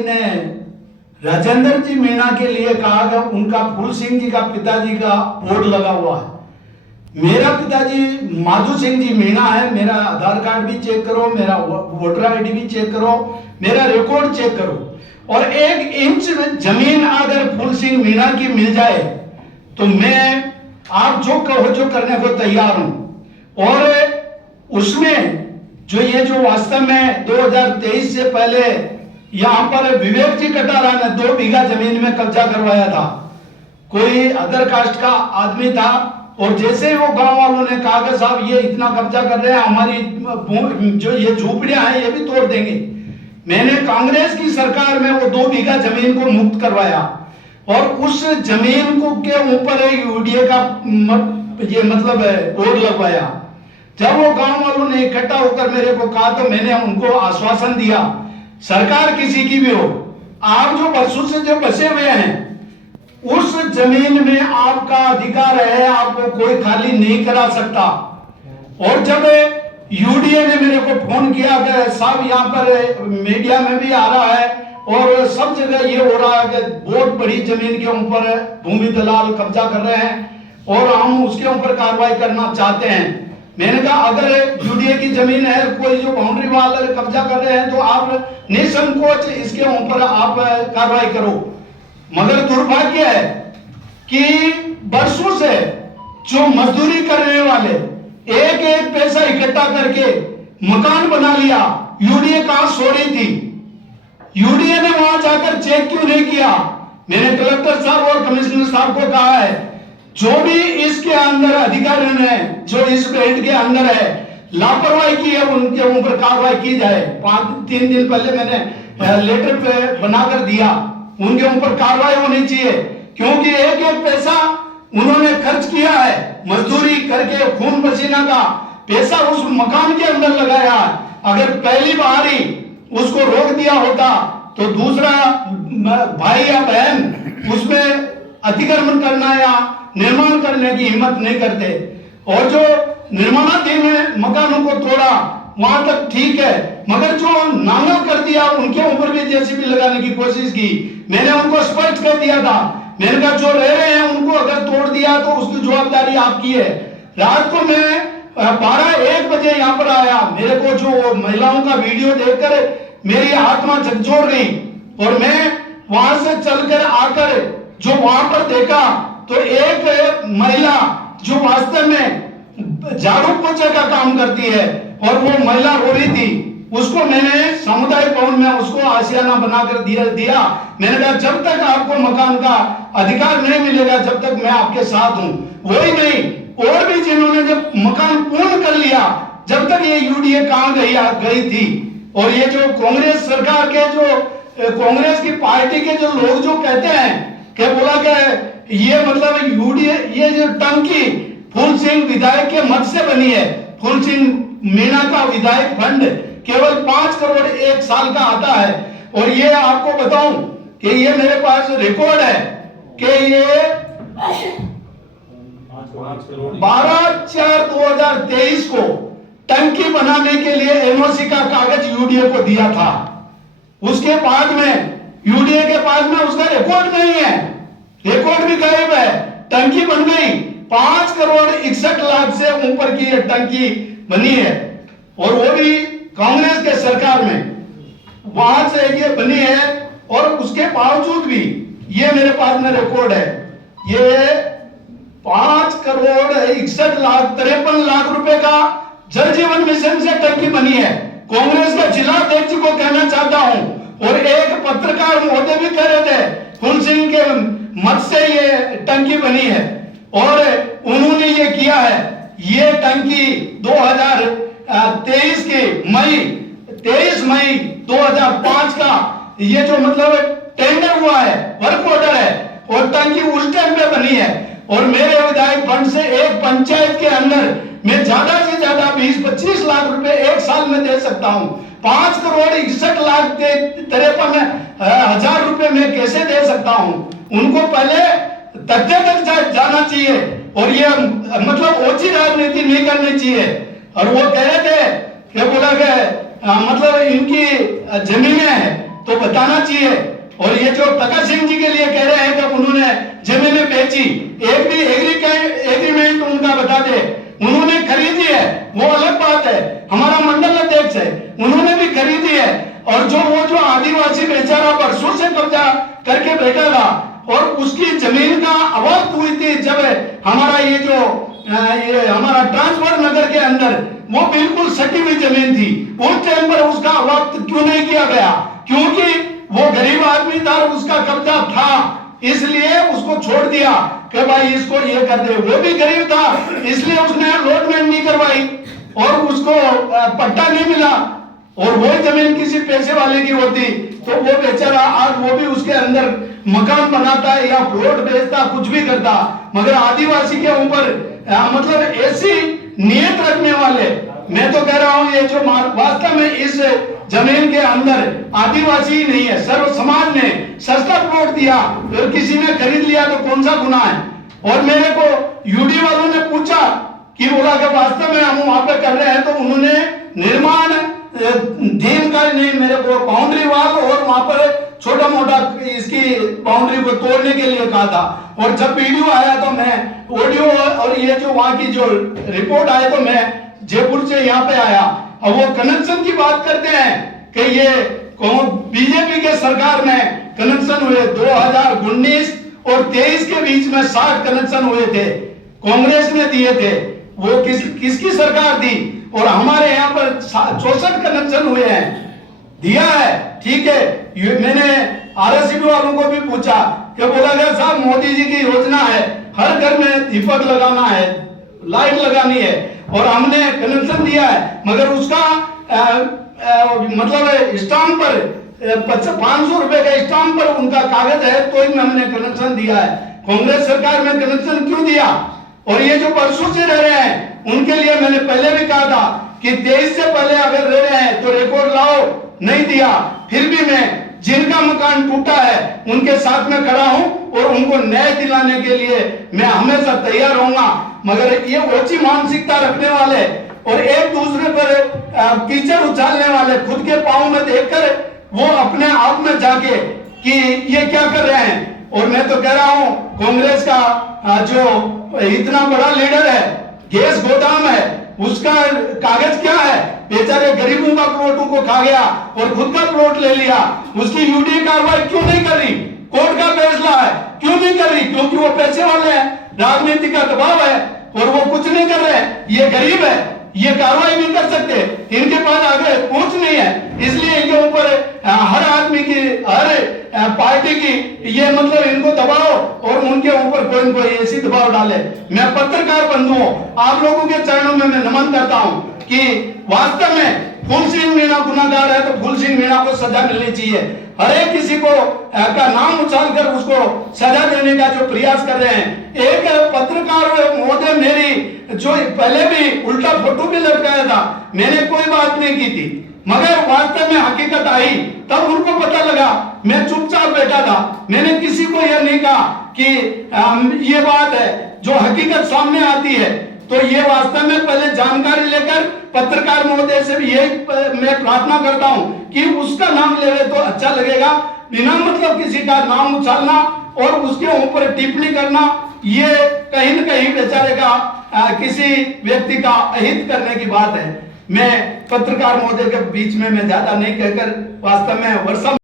ने राजेंद्र जी मीणा के लिए कहा कि उनका फूल सिंह जी का पिताजी का बोर्ड लगा हुआ है। मेरा पिताजी माधु सिंह जी मीणा है। मेरा आधार कार्ड भी चेक करो, मेरा वोटर आईडी भी चेक करो, मेरा रिकॉर्ड चेक करो, और 1 इंच में जमीन अगर फूल सिंह मीणा की मिल जाए तो मैं आप जो कहो जो करने को तैयार हूं। और उसमें जो वास्तव में 2023 से पहले यहां पर विवेक जी कटारा ने 2 बीघा जमीन में कब्जा करवाया था। कोई अदर कास्ट का आदमी था, और जैसे ही वो गांव वालों ने कहा कि साहब ये इतना कब्जा कर रहे हैं, हमारी जो ये झोपड़ियां हैं ये भी तोड़ देंगे, मैंने कांग्रेस की सरकार में वो 2 बीघा जमीन को मुक्त करवाया, और उस जमीन को के ऊपर यूडीए का ये मतलब बोर्ड लगवाया। जब वो गांव वालों ने इकट्ठा होकर मेरे को कहा तो मैंने उनको आश्वासन दिया, सरकार किसी की भी हो, आप जो बरसों से जो बसे हुए हैं उस जमीन में आपका अधिकार है, आपको कोई खाली नहीं करा सकता। और जब यूडीए ने मेरे को फोन किया कि साहब यहाँ पर मीडिया में भी आ रहा है और सब जगह ये हो रहा है कि बहुत बड़ी जमीन के ऊपर भूमि दलाल कब्जा कर रहे हैं और हम उसके ऊपर कार्रवाई करना चाहते हैं। मैंने कहा अगर यूडीए की जमीन है, कोई जो बाउंड्री वाले कब्जा कर रहे हैं, तो आप निसंकोच इसके ऊपर आप कार्रवाई करो। मगर दुर्भाग्य है कि बरसों से जो मजदूरी करने वाले एक एक पैसा इकट्ठा करके मकान बना लिया, यूडीए कहां सो रही थी? यूडीए ने वहां जाकर चेक क्यों नहीं किया? मैंने कलेक्टर साहब और कमिश्नर साहब को कहा है, जो भी इसके अंदर अधिकारी ने जो इस बेल्ट के अंदर है लापरवाही की है, उनके ऊपर कार्रवाई की जाए। 3 दिन पहले मैंने लेटर पे बनाकर दिया, उनके ऊपर कार्रवाई होनी चाहिए, क्योंकि एक एक पैसा उन्होंने खर्च किया है, मजदूरी करके खून पसीना का पैसा उस मकान के अंदर लगाया। अगर पहली बार ही उसको रोक दिया होता तो दूसरा भाई या बहन उसमें अतिक्रमण करना या निर्माण करने की हिम्मत नहीं करते। और जो निर्माणाधीन मकानों को तोड़ा वहां तक ठीक है, मगर जो नांगा कर दिया उनके ऊपर भी जेसीबी लगाने की कोशिश की। मैंने उनको स्पष्ट कर दिया था, मैंने कहा जो रह रहे हैं उनको अगर तोड़ दिया तो उसकी जवाबदारी आपकी है। रात को मैं 12-1 बजे यहाँ पर आया, मेरे को जो महिलाओं का वीडियो देखकर मेरी आत्मा झकझोर गई, और मैं वहां से चलकर आकर जो वहां पर देखा तो एक महिला जो वास्तव में झाड़ू पोछे का काम करती है और वो महिला रो रही थी, उसको मैंने सामुदायिक भवन में उसको आशियाना बनाकर दिया। मैंने कहा जब तक आपको मकान का अधिकार नहीं मिलेगा जब तक मैं आपके साथ हूं। वही नहीं, और भी जिन्होंने जब मकान पूर्ण कर लिया, जब तक ये यूडीए कहां गई थी। और ये जो कांग्रेस सरकार के जो कांग्रेस की पार्टी के जो लोग जो कहते हैं कि बोला कि ये मतलब यूडीए ये जो टंकी फूल सिंह विधायक के मत से बनी है, फूल सिंह मीणा का विधायक फंड केवल 5 करोड़ 1 साल का आता है। और ये आपको बताऊं कि ये मेरे पास रिकॉर्ड है कि ये 12/4/2023 को टंकी बनाने के लिए एनओसी का कागज यूडीए को दिया था। उसके बाद में यूडीए के पास में उसका रिकॉर्ड नहीं है, रिकॉर्ड भी गायब है। टंकी बन गई, 5 करोड़ 61 लाख से ऊपर की ये टंकी बनी है, और वो भी कांग्रेस के सरकार में वहां से ये बनी है। और उसके बावजूद भी ये मेरे पास में रिकॉर्ड है, ये 5 करोड़ 61 लाख 53 लाख रुपए का जल जीवन मिशन से टंकी बनी है। कांग्रेस के जिला अध्यक्ष को कहना चाहता हूं, और एक पत्रकार महोदय भी कह रहे थे फूल सिंह के मत से ये टंकी बनी है, और उन्होंने ये किया है। ये टंकी 2023 के 23 मई 2005 का ये जो मतलब टेंडर हुआ है, वर्क ऑर्डर है, और टंकी उस टाइम पे बनी है। और मेरे विधायक फंड से एक पंचायत के अंदर मैं ज्यादा से ज्यादा 20-25 लाख रुपए 1 साल में दे सकता हूं। 5 करोड़ 61 लाख 53 हजार रुपए में कैसे दे सकता हूं? उनको पहले तथ्य तक जाना चाहिए, और ये मतलब ओछी राजनीति नहीं करनी चाहिए। और वो कह रहे थे कि बोला कि मतलब इनकी जमीनें हैं, तो बताना चाहिए। और ये जो प्रकाश सिंह जी के लिए कह रहे हैं कि उन्होंने जमीनें बेची, एक भी एग्रीमेंट उनका बता दे। उन्होंने खरीदी है वो अलग बात है, हमारा मंडल अध्यक्ष है, उन्होंने भी खरीदी है। और जो आदिवासी बेचारा बरसों से कब्जा करके बैठा था और उसकी जमीन का अवक्त हुई थी, जब हमारा ये हमारा ट्रांसफर नगर के अंदर वो बिल्कुल सटी हुई जमीन थी, उस टाइम पर उसका अवक्त क्यों नहीं किया गया? क्योंकि वो गरीब आदमी था, उसका कब्जा था, इसलिए उसको छोड़ दिया कि भाई इसको ये कर दे। वो भी गरीब था, इसलिए उसने अलॉटमेंट नहीं करवाई और उसको पट्टा नहीं मिला। और वो जमीन किसी पैसे वाले की होती तो वो बेचारा आज वो भी उसके अंदर मकान बनाता है या प्लॉट बेचता, कुछ भी करता। मगर आदिवासी के ऊपर मतलब ऐसी नियत रखने वाले, मैं तो कह रहा हूं ये जो वास्तव में इस जमीन के अंदर आदिवासी नहीं है, सर्व समाज ने सस्ता प्लॉट दिया और किसी ने खरीद लिया तो कौन सा गुनाह है? और मेरे को यूडी वालों ने पूछा कि बोला कि वास्तव में हम वहां पे कर रहे हैं, तो उन्होंने निर्माण डैम का नहीं, मेरे को बाउंड्री वाल और वहां पर छोटा मोटा इसकी बाउंड्री को तोड़ने के लिए कहा था। और जब वीडियो आया तो मैं ऑडियो और ये जो वहां की जो रिपोर्ट आए तो मैं जयपुर से यहाँ पे आया। और वो कनेक्शन की बात करते हैं कि ये बीजेपी के सरकार में कनेक्शन हुए 2019 और 23 के बीच में 60 कनेक्शन हुए थे, कांग्रेस ने दिए थे। वो किसकी सरकार थी? और हमारे यहाँ पर 64 कनेक्शन हुए हैं, दिया है, ठीक है। मैंने आरएससीबी वालों को भी पूछा कि बोला गया साहब मोदी जी की योजना है, हर घर में दीपक लगाना है, लाइट लगानी है, और हमने कनेक्शन दिया है। मगर उसका मतलब स्टाम्प पर 500 रुपए का स्टाम्प पर उनका कागज है तो ही हमने कनेक्शन दिया है। कांग्रेस सरकार में कनेक्शन क्यों दिया? और ये जो बरसों से रह रहे हैं उनके लिए मैंने पहले भी कहा था कि 23 से पहले अगर रह रहे हैं तो रिकॉर्ड लाओ, नहीं दिया। फिर भी मैं जिनका मकान टूटा है उनके साथ में खड़ा हूं और उनको न्याय दिलाने के लिए मैं हमेशा तैयार रहूंगा। मगर ये ओछी मानसिकता रखने वाले और एक दूसरे पर कीचड़ उछालने वाले, खुद के पांव में देखकर वो अपने आप में जाके कि ये क्या कर रहे हैं। और मैं तो कह रहा हूं कांग्रेस का जो इतना बड़ा लीडर है, गैस गोदाम है, उसका कागज क्या है? बेचारे गरीबों का प्लॉटों को खा गया और खुद का प्लॉट ले लिया। उसकी यूडी कार्रवाई क्यों नहीं कर रही? कोर्ट का फैसला है, क्यों नहीं कर रही? क्योंकि वो पैसे वाले हैं, राजनीति का दबाव है और वो कुछ नहीं कर रहे। ये गरीब है, ये कार्रवाई नहीं कर सकते, इनके पास आगे पहुंच नहीं है, इसलिए इनके ऊपर हर आदमी की, हर पार्टी की ये मतलब इनको दबाओ और उनके ऊपर कोई न कोई ऐसी दबाव डाले। मैं पत्रकार बंधुओं आप लोगों के चरणों में मैं नमन करता हूं कि वास्तव में फूल सिंह मीणा गुनाहगार है तो फूल सिंह मीणा को सजा मिलनी चाहिए। हर एक किसी को का नाम उछाल कर उसको सजा देने का जो प्रयास कर रहे हैं। एक पत्रकार महोदय मेरी जो पहले भी उल्टा फोटो भी लटकाया था, मैंने कोई बात नहीं की थी, मगर वास्तव में हकीकत आई तब उनको पता लगा। मैं चुपचाप बैठा था, मैंने किसी को यह नहीं कहा कि ये बात है। जो हकीकत सामने आती है तो ये वास्तव में पहले जानकारी लेकर पत्रकार महोदय से भी यही मैं प्रार्थना करता हूं कि उसका नाम ले तो अच्छा लगेगा। बिना मतलब किसी का नाम उछालना और उसके ऊपर टिप्पणी करना, ये कहीं न कहीं बेचारे का किसी व्यक्ति का अहित करने की बात है। मैं पत्रकार महोदय के बीच में मैं ज्यादा नहीं कहकर वास्तव में वर्षा